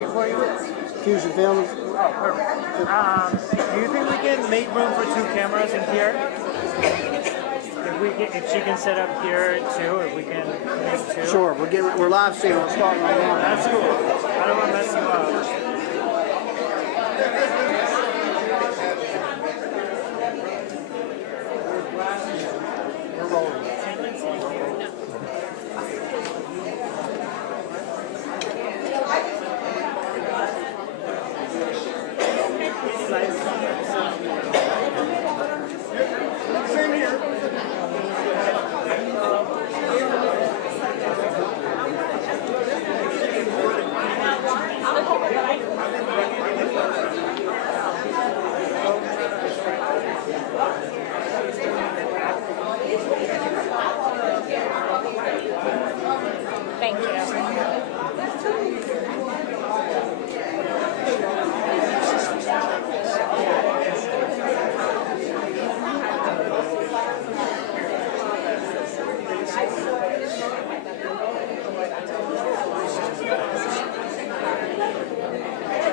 For you? Fusion Films. Oh, perfect. Do you think we can make room for two cameras in here? If she can set up here too, if we can make two. Sure, we're live streaming. We're starting right now. That's cool. I don't want to mess you up. We're rolling. Same here. Thank you.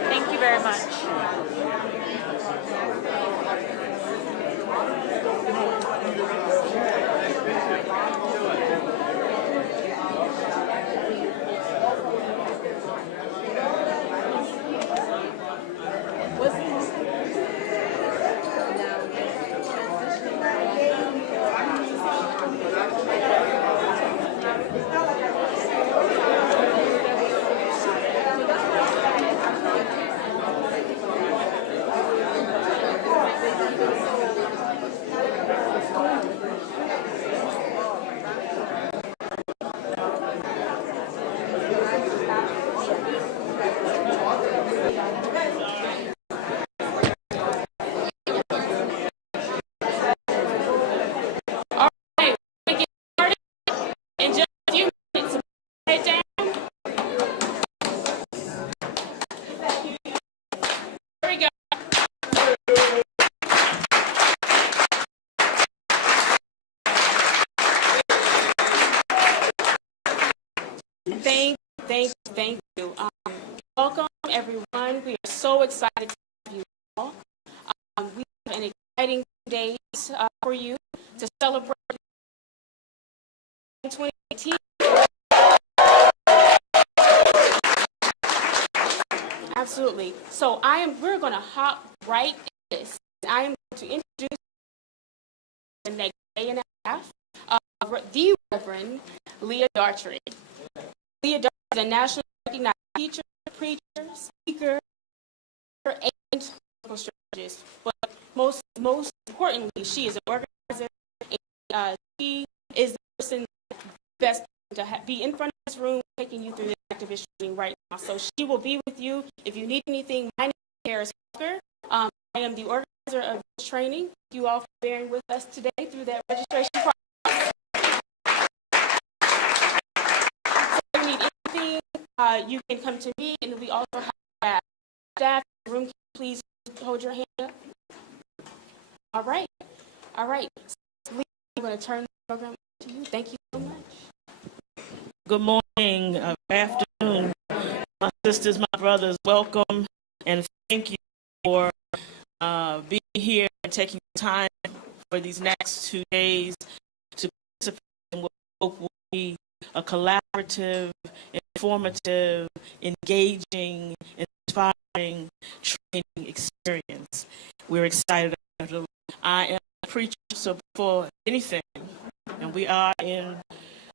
Thank you very much. Thank you. Welcome, everyone. We are so excited to have you all. We have an exciting days for you to celebrate 2018. Absolutely. So we're going to hop right in this. I am going to introduce the next day and a half, the Reverend Leah Dartry. Leah Dartry is a nationally recognized teacher, preacher, speaker, and political strategist. But most importantly, she is an organizer. And, she is the person best to be in front of this room, taking you through the activist training right now. So she will be with you if you need anything. My name is Harris Walker. I am the organizer of this training. Thank you all for bearing with us today through that registration process. So if you need anything, you can come to me, and we also have staff in the room. Please hold your hand up. All right. So, Lee, I'm going to turn the program to you. Thank you so much. Good morning, good afternoon, my sisters, my brothers. Welcome and thank you for being here and taking time for these next 2 days to participate in what we hope will be a collaborative, informative, engaging, inspiring training experience. We're excited about it. I am a preacher, so before anything, and we are in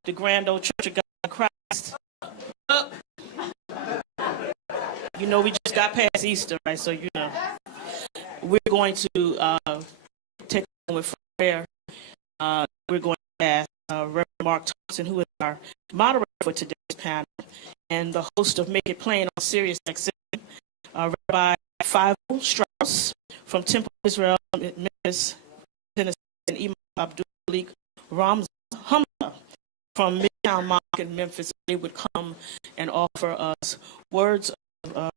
the Grand Old Church of God in Christ. You know, we just got past Easter, right? So, you know, we're going to take on with prayer. We're going to ask Reverend Mark Thompson, who is our moderator for today's panel, and the host of Make It Plain on Sirius XM, Rabbi Fievel Strauss from Temple Israel, Memphis, Tennessee, and Imam Abdul Malik Ramza Hamza from Midtown Market in Memphis. They would come and offer us words of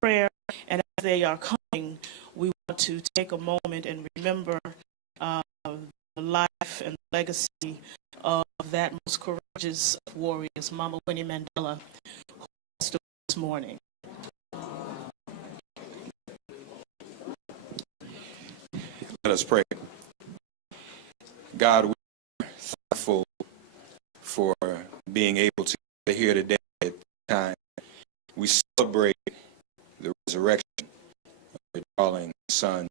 prayer, and as they are coming, we want to take a moment and remember the life and legacy of that most courageous warrior, Mama Winnie Mandela, who passed away this morning. Let us pray. God, we're thankful for being able to be here today at this time. We celebrate the resurrection of your darling Son,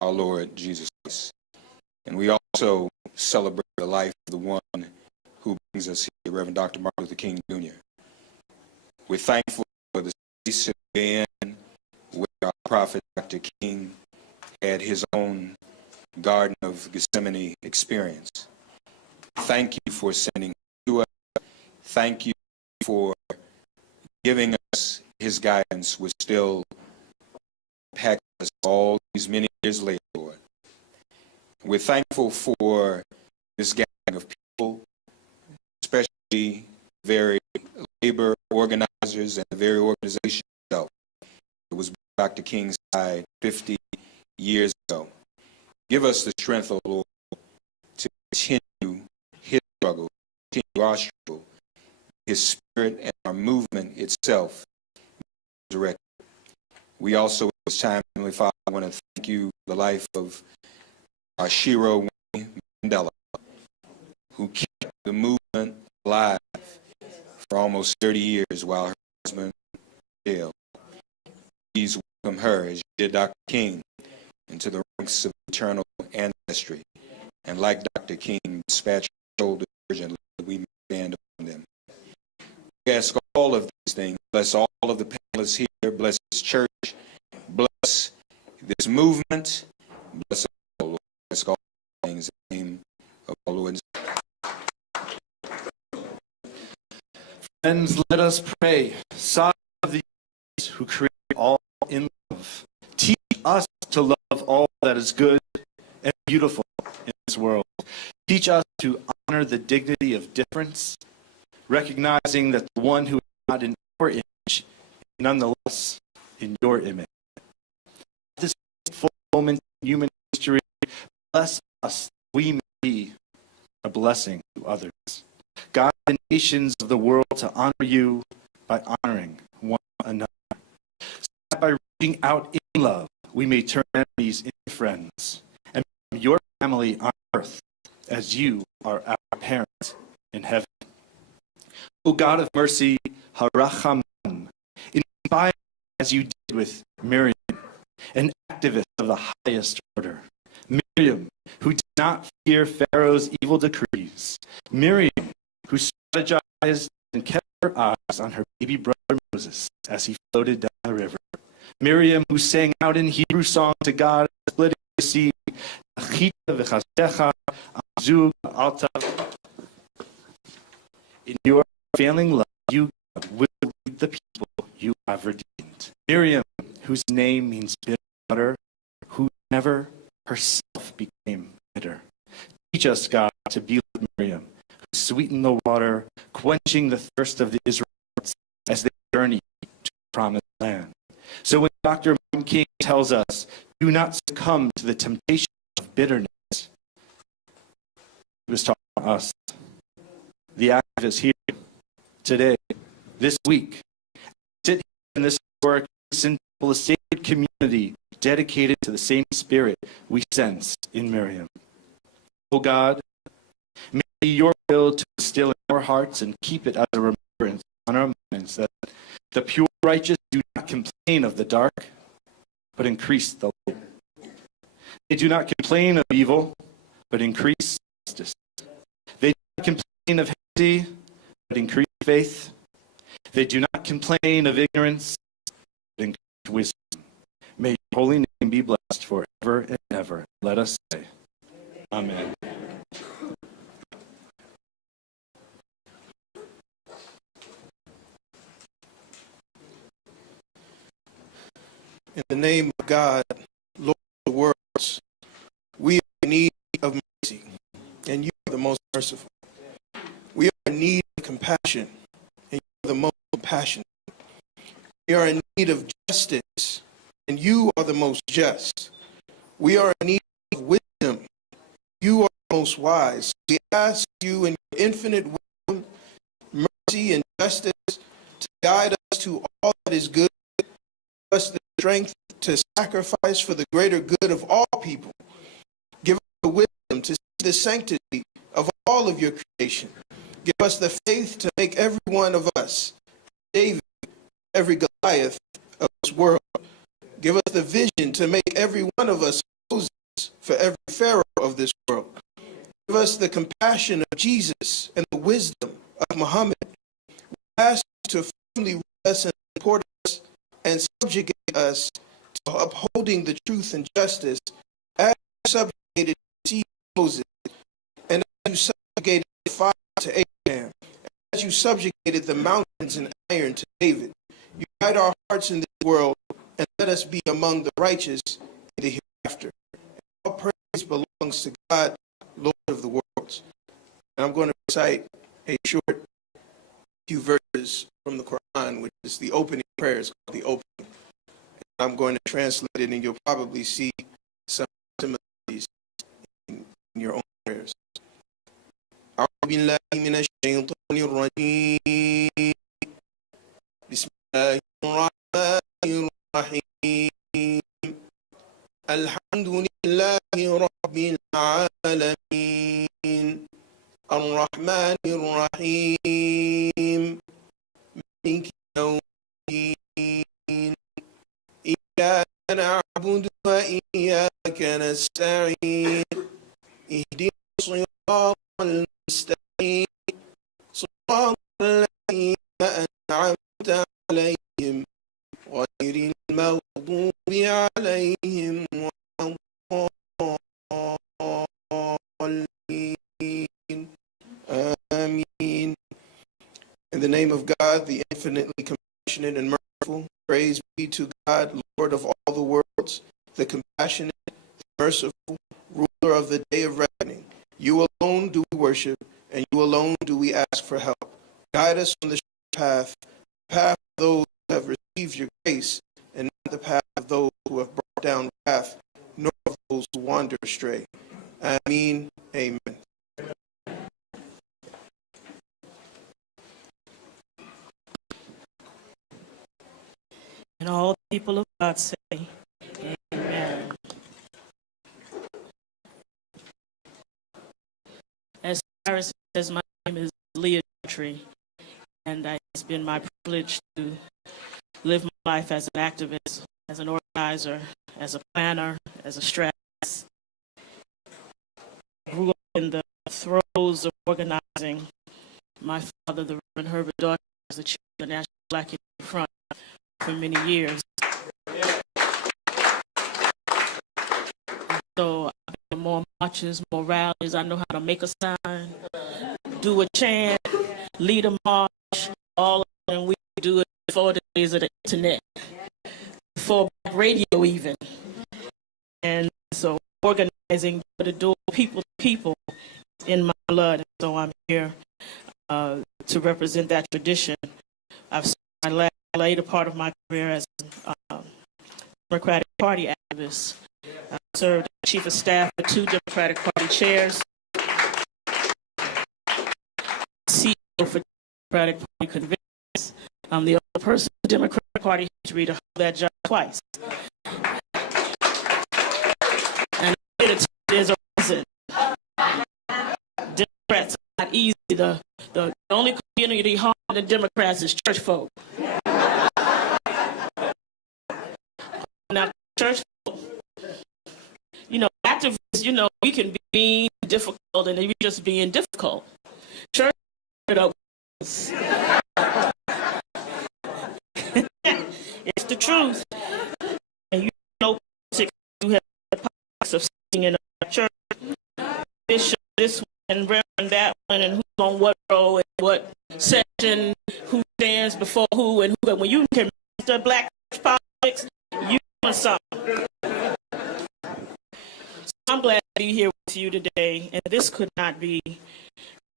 our Lord Jesus Christ. And we also celebrate the life of the one who brings us here, Reverend Dr. Martin Luther King Jr. We're thankful for the space in where our prophet Dr. King had his own Garden of Gethsemane experience. Thank you for sending to us. Thank you for giving us his guidance, which still impacts us all these many years later, Lord. We're thankful for this gathering of people, especially very labor organizers and the very organization itself. It was Dr. King's side 50 years ago. Give us the strength, O Lord, to continue his struggle, continue our struggle, his spirit and our movement itself directed. We also, at this time, Heavenly Father, want to thank you for the life of Shiro Mandela, who kept the movement alive for almost 30 years while her husband was in jail. Please welcome her, as you did Dr. King, into the ranks of eternal ancestry. And like Dr. King, dispatch your shoulders urgently that we may stand upon them. We ask all of these things. Bless all of the panelists here. Bless this church. Bless this movement. Bless us all, Lord. Ask all things in the name of our Lord and Savior. Friends, let us pray. Son of the universe, who created all in love, teach us to love all that is good and beautiful in this world. Teach us to honor the dignity of difference, recognizing that the one who is not in our image is nonetheless in your image. This full moment in human history, bless us that we may be a blessing to others. Guide the nations of the world to honor you by honoring one another. So that by reaching out in love, we may turn enemies into friends and become your family on earth as you are our parent in heaven. O God of mercy, Harachaman, inspire as you did with Miriam, an activist of the highest order. Miriam, who did not fear Pharaoh's evil decrees. Miriam, who strategized and kept her eyes on her baby brother Moses as he floated down the river. Miriam, who sang out in Hebrew song to God, splitting the sea, in your failing love, you will lead the people you have redeemed. Miriam, whose name means bitter water, who never herself became bitter. Teach us, God, to be like Miriam, who sweetened the water, quenching the thirst of the Israelites as they journeyed to the promised land. So when Dr. Martin King tells us, do not succumb to the temptation of bitterness, he was talking to us, the activists here today, this week, sit here in this historic simple, sacred community dedicated to the same spirit we sense in Miriam. Oh God, may it be your will to instill in our hearts and keep it as a remembrance on our minds that the pure righteous do not complain of the dark, but increase the light. They do not complain of evil, but increase justice. They do not complain of heresy, but increase faith. They do not complain of ignorance, but increase wisdom. May your holy name be blessed forever and ever. Let us say, Amen. In the name of God, Lord of the worlds, we are in need of mercy, and you are the most merciful. We are in need of compassion, and you are the most compassionate. We are in need of justice, and you are the most just. We are in need of wisdom. You are the most wise. We ask you in your infinite wisdom, mercy, and justice to guide us to all that is good, give us the strength to sacrifice for the greater good of all people, the wisdom to see the sanctity of all of your creation. Give us the faith to make every one of us David, every Goliath of this world. Give us the vision to make every one of us Moses for every Pharaoh of this world. Give us the compassion of Jesus and the wisdom of Muhammad. We ask you to firmly rule us and support us and subjugate us to upholding the truth and justice as you subjugated the sea to Moses, and as you subjugated the fire to Abraham, as you subjugated the mountains and iron to David. Unite our hearts in this world and let us be among the righteous in the hereafter. All praise belongs to God, Lord of the worlds. And I'm going to recite a short few verses from the Quran, which is the opening prayers, called the opening. And I'm going to translate it, and you'll probably see some similarities in your own prayers. أعوذ بالله من الشيطان الرجيم. بسم الله الرحمن الرحيم. الحمد لله رب العالمين. الرحمن الرحيم. مالك يوم الدين. إياك نعبد وإياك نستعين. اهدنا الصراط المستقيم. صراط الذين أنعمت عليهم غير المغضوب عليهم ولا الضالين. Ameen. In the name of God, the infinitely compassionate and merciful, praise be to God, Lord of all the worlds, the compassionate, the merciful, ruler of the day of reckoning. You alone do we worship, and you alone do we ask for help. Guide us on the path of those who have received your grace, and not the path of those who have brought down wrath, nor of those who wander astray. Ameen. Amen. And all the people of God say, Amen. As Cyrus says, my name is Leah Tree, and it's been my privilege to live my life as an activist, as an organizer, as a planner, as a strategist. I grew up in the throes of organizing. My father, the Reverend Herbert Dawkins, was the chair of the National Black Unity Front for many years. So I've been to more marches, more rallies. I know how to make a sign, do a chant, lead a march, all of it, and we do it before the days of the internet, before radio even. And so organizing to do people to people in my blood. So I'm here to represent that tradition. I've spent my later part of my career as a Democratic Party activist. I served as Chief of Staff for 2 Democratic Party chairs, CEO for Democratic Party conventions. I'm the only person in the Democratic Party history to hold that job twice. And there's a reason. Democrats are not easy. The only community harmed the Democrats is church folk. Now, church folk, activists, we can be mean, difficult, and we just being difficult. Church, it's the truth. And you have the politics of sitting in a church, bishop this one and reverend that one, and who's on what row and what section, who stands before who and who. But when you can master black politics, you doing something. So I'm glad to be here with you today, and this could not be a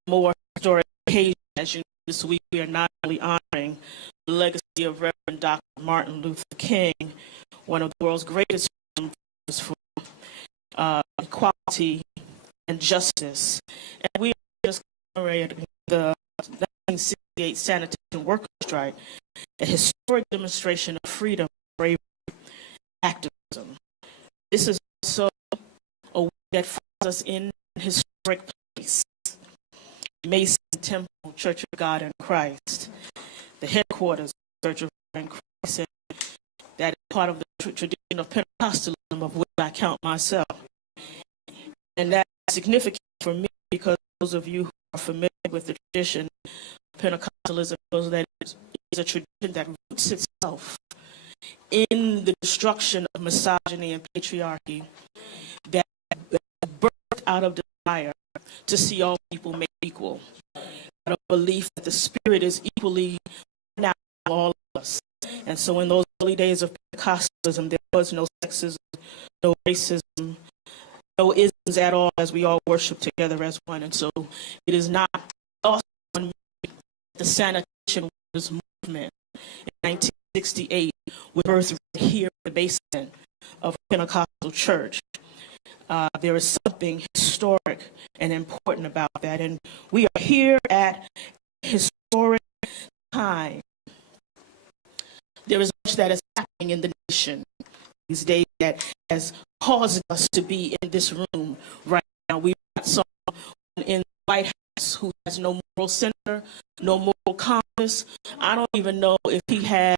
more historic occasion. As you know, this week we are not only honoring the legacy of Reverend Dr. Martin Luther King, one of the world's greatest fighters for equality and justice, and we are just commemorating the 1968 sanitation workers' strike, a historic demonstration of freedom, bravery, activism. This is also a week that us in a historic place. Mason Temple, Church of God in Christ, the headquarters of the Church of God in Christ. And that is part of the tradition of Pentecostalism, of which I count myself. And that's significant for me because those of you who are familiar with the tradition of Pentecostalism knows that it is a tradition that roots itself in the destruction of misogyny and patriarchy, that birthed out of desire to see all people made equal, out of belief that the Spirit is equally now all of us. And so in those early days of Pentecostalism, there was no sexism, no racism, no isms at all, as we all worship together as one. And so it is not also on me the sanitation workers movement in 1968 was birthed right here in the basement of a Pentecostal church. There is something historic and important about that. And we are here at a historic time. There is much that is happening in the nation these days that has caused us to be in this room right now. We've got someone in the White House who has no moral center, no moral compass. I don't even know if he had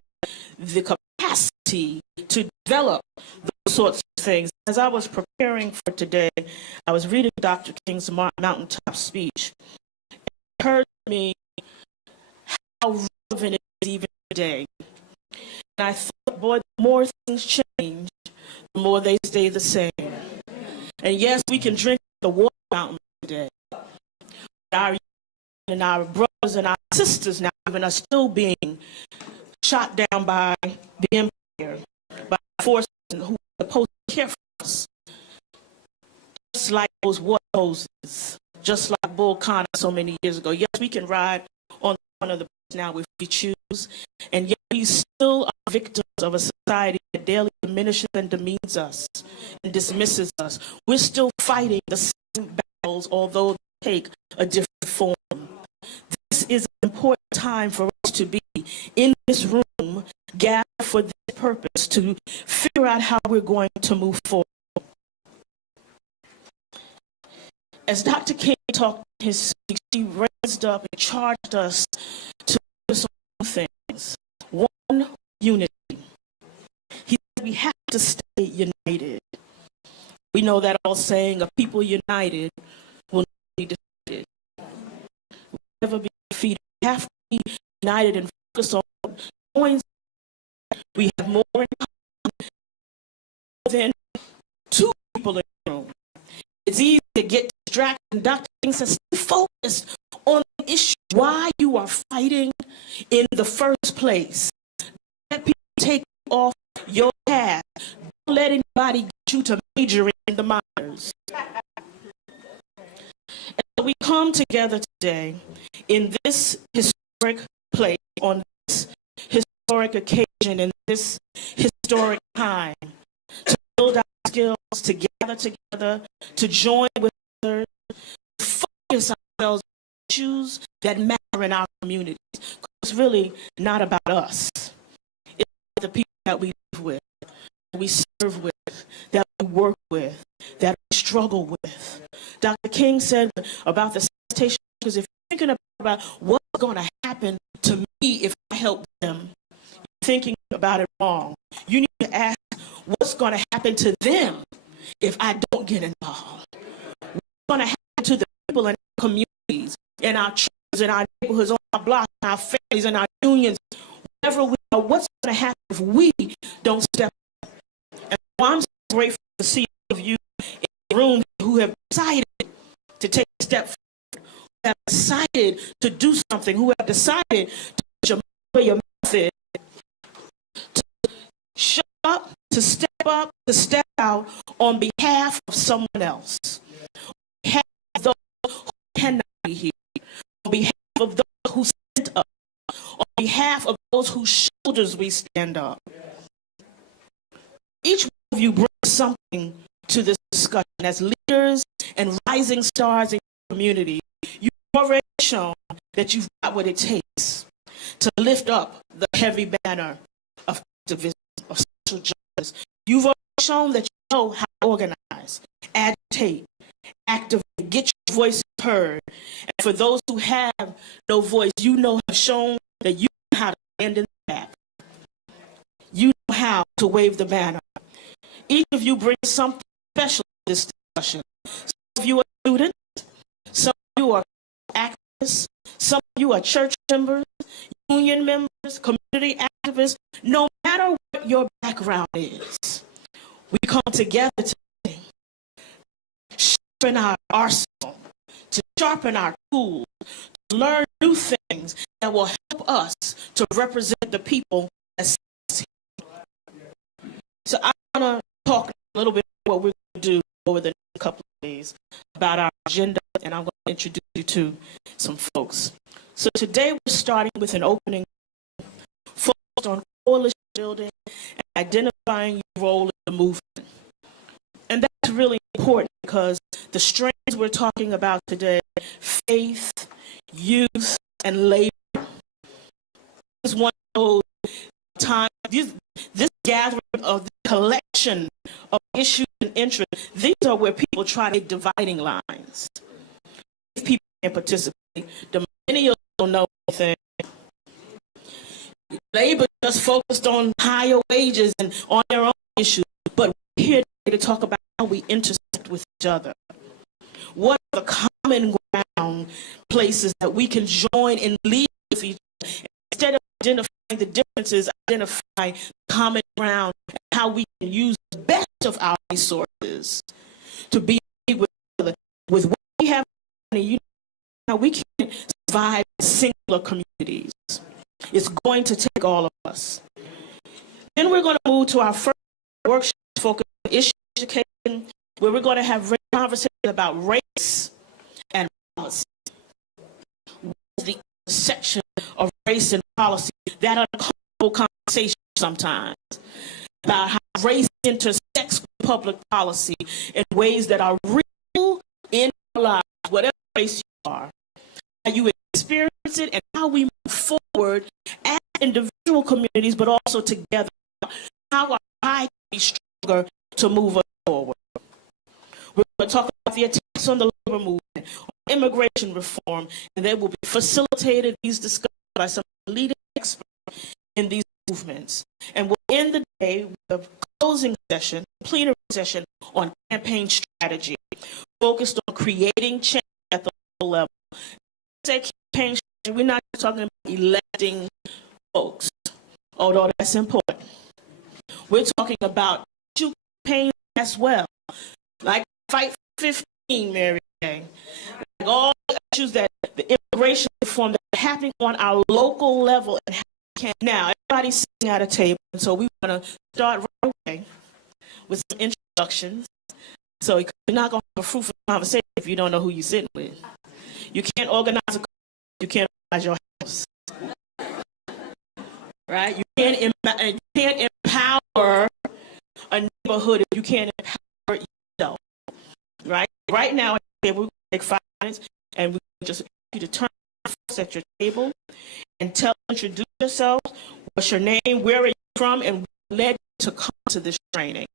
the capacity to develop those sorts of things. As I was preparing for today, I was reading Dr. King's mountaintop speech. It occurred to me how relevant it is even today. And I thought, boy, the more things change, the more they stay the same. And yes, we can drink the water fountain today. Our and our brothers and our sisters now even are still being shot down by the empire, by forces who are supposed to care for us. Just like those water hoses, just like Bull Connor so many years ago. Yes, we can ride on one of the bus now if we choose, and yet we still are victims of a society that daily diminishes and demeans us and dismisses us. We're still fighting the same battles, although they take a different form. This is an important time for us to be in this room, gathered for this purpose, to figure out how we're going to move forward. As Dr. King talked in his speech, he raised up and charged us to focus on things. One, unity. He said we have to stay united. We know that old saying, a people united will never be defeated. We'll never be defeated. We have to be united and focus on points. We have more in common than two people in the room. It's easy to get distracted, and Dr. King says, stay focused on the issue, why you are fighting in the first place. Let people take off your path. Don't let anybody get you to major in the minors. And so we come together today in this historic place, on this historic occasion, in this historic time, to build our skills, to gather together, to join with others, to focus ourselves on issues that matter in our communities. It's really not about us. It's about the people that we live with, that we serve with, that we work with, that we struggle with. Dr. King said about the sanitation, because if you're thinking about what's going to happen to me if I help them, you're thinking about it wrong. You need to ask what's going to happen to them if I don't get involved. What's going to happen to the people in our communities, in our churches, in our neighborhoods, on our blocks, in our families, in our unions, wherever we are, what's going to happen if we don't step up? And so I'm so grateful to see all of you in the room who have decided to take a step forward, who have decided to do something, who have decided to put your mouth where your mouth is, to show up, to step out on behalf of someone else, on behalf of those who cannot be here, on behalf of those who sent us, on behalf of those whose shoulders we stand up. Each one of you brings something to this discussion as leaders and rising stars in your community. You've already shown that you've got what it takes to lift up the heavy banner of activism, of social justice. You've already shown that you know how to organize, agitate, activate, get your voice heard. And for those who have no voice, have shown that you know how to stand in the gap. You know how to wave the banner. Each of you brings something special to this discussion. Some of you are students, some of you are activists, some of you are church members, union members, community activists. No matter what your background is, we come together today, sharpen our arsenal, to sharpen our tools, to learn new things that will help us to represent the people that see us here. So I want to talk a little bit about what we're going to do over the next couple of days about our agenda, and I'm going to introduce you to some folks. So today we're starting with an opening focused on coalition building and identifying your role in the movement. And that's really important because the strains we're talking about today, faith, youth, and labor, is one of those times, this gathering of the collection of issues and interests, these are where people try to make dividing lines. If people can't participate, the millennials don't know anything. Labor just focused on higher wages and on their own issues, but we're here today to talk about how we intersect with each other. What are the common ground places that we can join and lead with each other? Instead of identifying the differences, identify common ground and how we can use the best of our resources to be with each other. With what we have, you know how we can survive singular communities. It's going to take all of us. Then we're going to move to our first workshop focused on issue education, where we're going to have conversations about race and policy. What is the intersection of race and policy? That uncomfortable conversation sometimes about how race intersects with public policy in ways that are real in our lives, whatever race you are. How you experience it and how we move forward as individual communities, but also together. How our pride can be stronger to move us forward. We're going to talk about the attacks on the labor movement, on immigration reform, and they will be facilitated, these discussions, by some leading experts in these movements. And we'll end the day with a closing session, plenary session on campaign strategy, focused on creating change at the local level. Say campaign strategy, we're not just talking about electing folks, although that's important. We're talking about issue campaigns as well, like Fight for 15, Mary Jane, like all the issues that the immigration reform that are happening on our local level. And now, everybody's sitting at a table, and so we want to start right away with some introductions. So you're not going to have a fruitful conversation if you don't know who you're sitting with. You can't organize you can't organize your house, right? You can't empower a neighborhood if you can't empower yourself, right? Right now, we're going to take 5 minutes, and we just ask you to turn at your table and introduce yourself. What's your name? Where are you from? And what led you to come to this training?